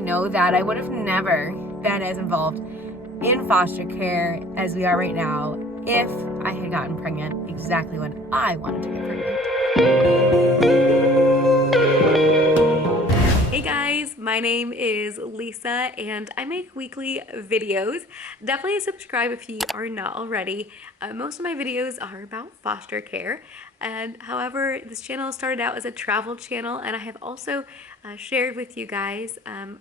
know that I would have never been as involved in foster care as we are right now if I had gotten pregnant exactly when I wanted to get pregnant. Hey guys, my name is Lisa and I make weekly videos. Definitely subscribe if you are not already. Most of my videos are about foster care, and however, this channel started out as a travel channel, and I have also shared with you guys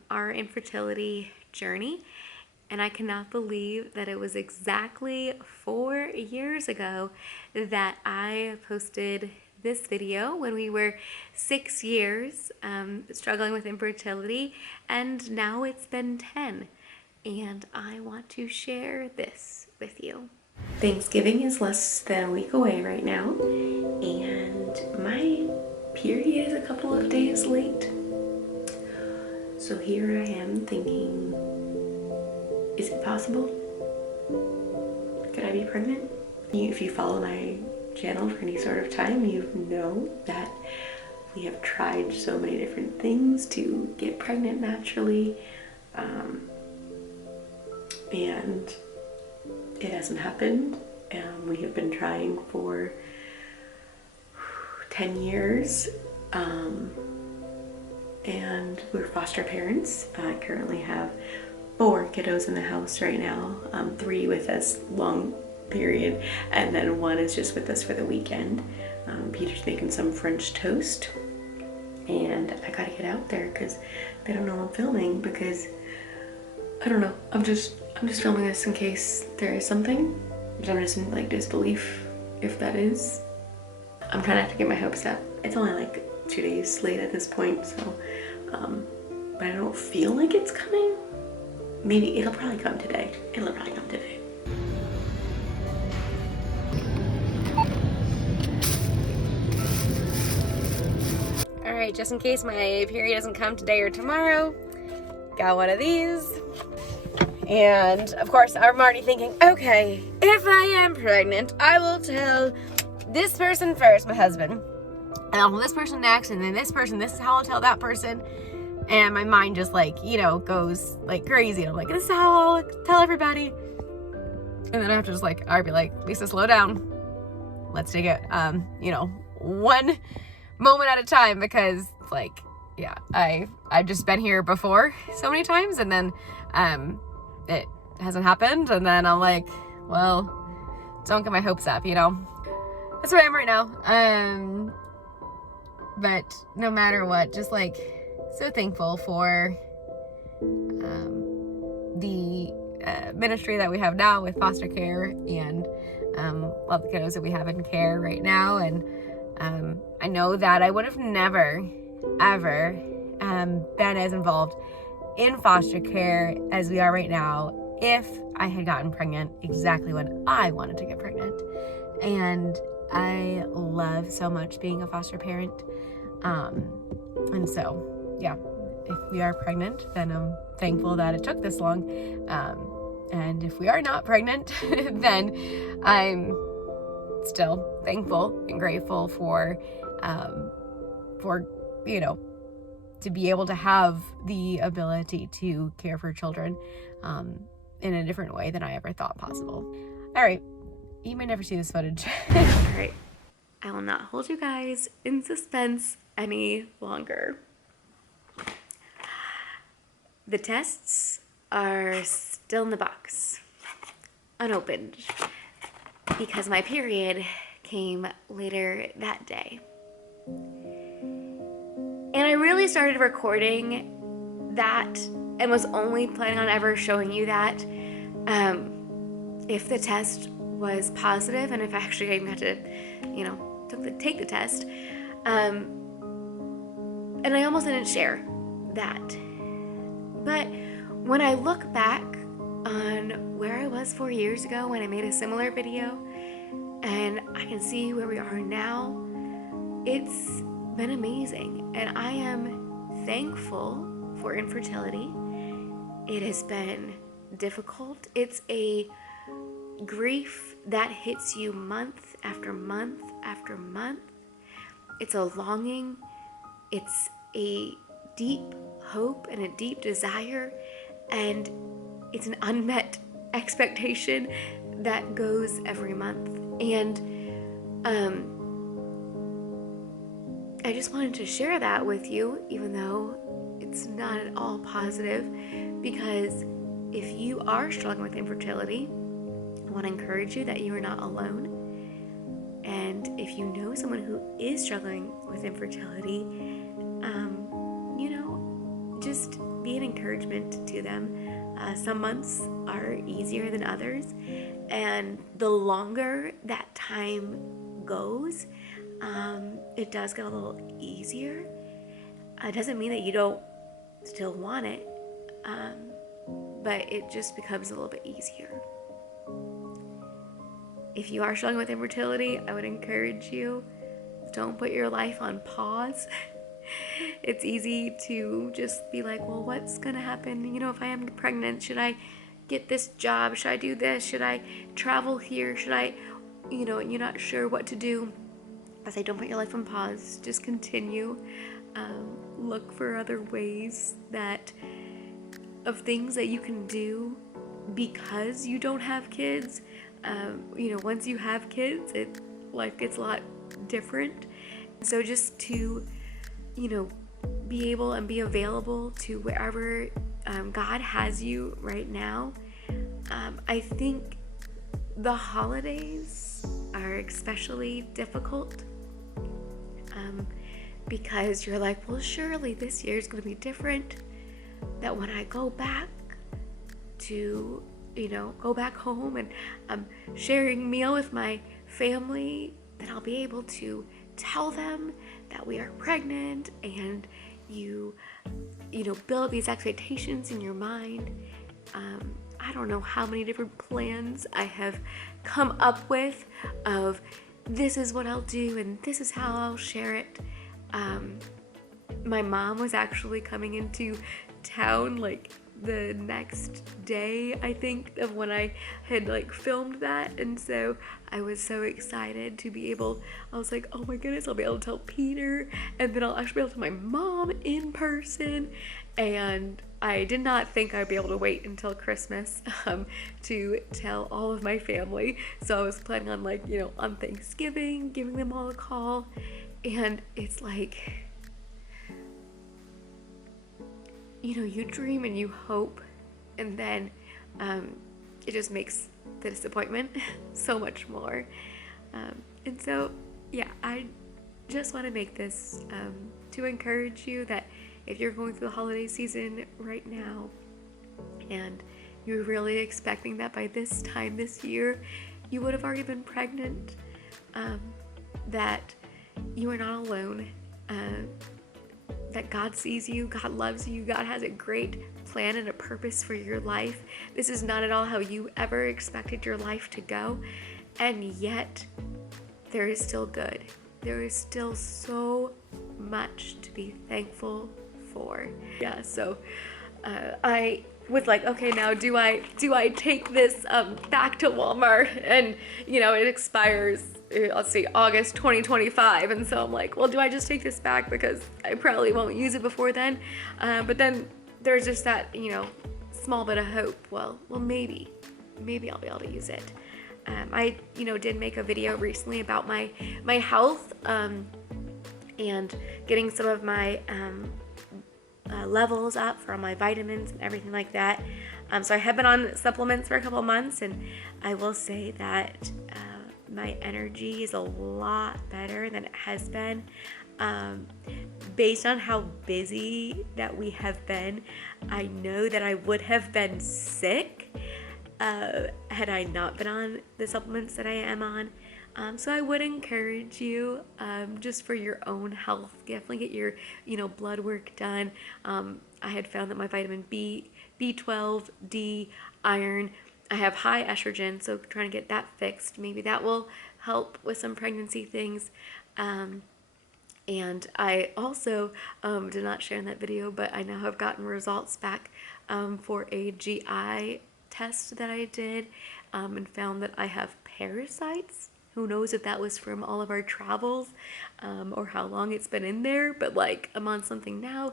our infertility journey. And I cannot believe that it was exactly 4 years ago that I posted this video when we were 6 years struggling with infertility, and now it's been 10. And I want to share this with you. Thanksgiving is less than a week away right now, and my period is a couple of days late. So here I am thinking, is it possible? Could I be pregnant? If you follow my channel for any sort of time, you know that we have tried so many different things to get pregnant naturally, and it hasn't happened. We have been trying for 10 years, and we're foster parents. I currently have 4 kiddos in the house right now, 3 with us long period, and then 1 is just with us for the weekend. Peter's making some French toast, and I gotta get out there because they don't know I'm filming, because I don't know, I'm just filming this in case there is something, but I'm just in like disbelief if that is. I'm trying not to get my hopes up. It's only like 2 days late at this point, so but I don't feel like it's coming. Maybe it'll probably come today. It'll probably come today. Alright, just in case my period doesn't come today or tomorrow, got one of these. And of course, I'm already thinking, okay, if I am pregnant, I will tell this person first, my husband, and I'll tell this person next, and then this person, this is how I'll tell that person. And my mind just like, goes like crazy. I'm like, this is how I'll tell everybody. And then I have to just like, I'd be like, Lisa, slow down. Let's take it, one moment at a time, because like, yeah, I've just been here before so many times, and then it hasn't happened. And then I'm like, well, don't get my hopes up, That's where I am right now. But no matter what, just like, so thankful for the ministry that we have now with foster care, and love the kiddos that we have in care right now. And I know that I would have never, ever been as involved in foster care as we are right now if I had gotten pregnant exactly when I wanted to get pregnant. And I love so much being a foster parent. And so, yeah, if we are pregnant, then I'm thankful that it took this long. And if we are not pregnant, then I'm still thankful and grateful for to be able to have the ability to care for children in a different way than I ever thought possible. All right, you may never see this footage. All right, I will not hold you guys in suspense any longer. The tests are still in the box, unopened, because my period came later that day. And I really started recording that and was only planning on ever showing you that if the test was positive, and if I actually even got to, take the test. And I almost didn't share that. But when I look back on where I was 4 years ago when I made a similar video, and I can see where we are now, it's been amazing. And I am thankful for infertility. It has been difficult. It's a grief that hits you month after month after month. It's a longing. It's a deep hope and a deep desire, and it's an unmet expectation that goes every month. And I just wanted to share that with you, even though it's not at all positive, because if you are struggling with infertility, I want to encourage you that you are not alone. And if you know someone who is struggling with infertility, just be an encouragement to them. Some months are easier than others, and the longer that time goes, it does get a little easier. It doesn't mean that you don't still want it, but it just becomes a little bit easier. If you are struggling with infertility, I would encourage you, don't put your life on pause. It's easy to just be like, well, what's gonna happen? If I am pregnant, should I get this job? Should I do this? Should I travel here? Should I, and you're not sure what to do. I say, don't put your life on pause. Just continue. Look for other ways of things that you can do because you don't have kids. Once you have kids, life gets a lot different. So just to, be able and be available to wherever God has you right now. I think the holidays are especially difficult because you're like, well, surely this year is going to be different. That when I go back to, go back home and I'm sharing meal with my family, that I'll be able to tell them that we are pregnant, and you build these expectations in your mind. I don't know how many different plans I have come up with of this is what I'll do and this is how I'll share it. My mom was actually coming into town like the next day, I think, of when I had filmed that, and so I was so excited to be able, I was like, oh my goodness, I'll be able to tell Peter, and then I'll actually be able to tell my mom in person. And I did not think I'd be able to wait until Christmas to tell all of my family. So I was planning on on Thanksgiving, giving them all a call, and it's like, you dream and you hope, and then it just makes the disappointment so much more. And so, yeah, I just want to make this to encourage you that if you're going through the holiday season right now and you're really expecting that by this time this year you would have already been pregnant, that you are not alone. That God sees you, God loves you, God has a great plan and a purpose for your life. This is not at all how you ever expected your life to go, and yet there is still good. There is still so much to be thankful for. Yeah, so I was like, okay, now do I take this back to Walmart, and it expires, let's see, August 2025, and so I'm like, well, do I just take this back because I probably won't use it before then? But then there's just that small bit of hope. Well, maybe I'll be able to use it. I did make a video recently about my health and getting some of my levels up for all my vitamins and everything like that. So I have been on supplements for a couple months, and I will say that my energy is a lot better than it has been. Based on how busy that we have been, I know that I would have been sick had I not been on the supplements that I am on. So I would encourage you, just for your own health, definitely get your, blood work done. I had found that my vitamin B, B12, D, iron, I have high estrogen, so trying to get that fixed. Maybe that will help with some pregnancy things. And I also did not share in that video, but I now have gotten results back for a GI test that I did, and found that I have parasites Who knows if that was from all of our travels, or how long it's been in there, but like I'm on something now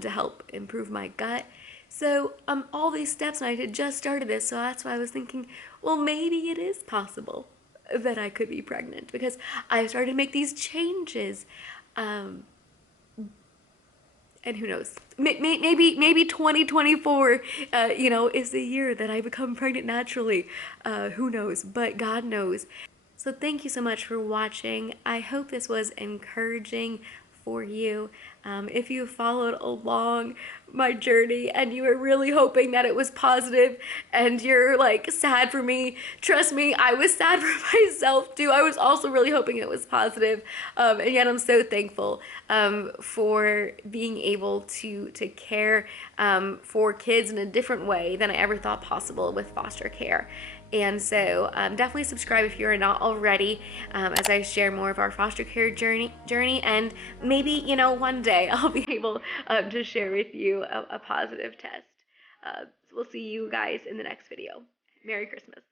to help improve my gut. So all these steps, and I had just started this, so that's why I was thinking, well, maybe it is possible that I could be pregnant, because I started to make these changes. And who knows? Maybe 2024, is the year that I become pregnant naturally. Who knows? But God knows. So thank you so much for watching. I hope this was encouraging for you. If you followed along my journey and you were really hoping that it was positive and you're like sad for me, trust me, I was sad for myself too. I was also really hoping it was positive. And yet I'm so thankful for being able to care for kids in a different way than I ever thought possible with foster care. And so definitely subscribe if you're not already, as I share more of our foster care journey, and maybe, one day I'll be able to share with you a positive test. We'll see you guys in the next video. Merry Christmas.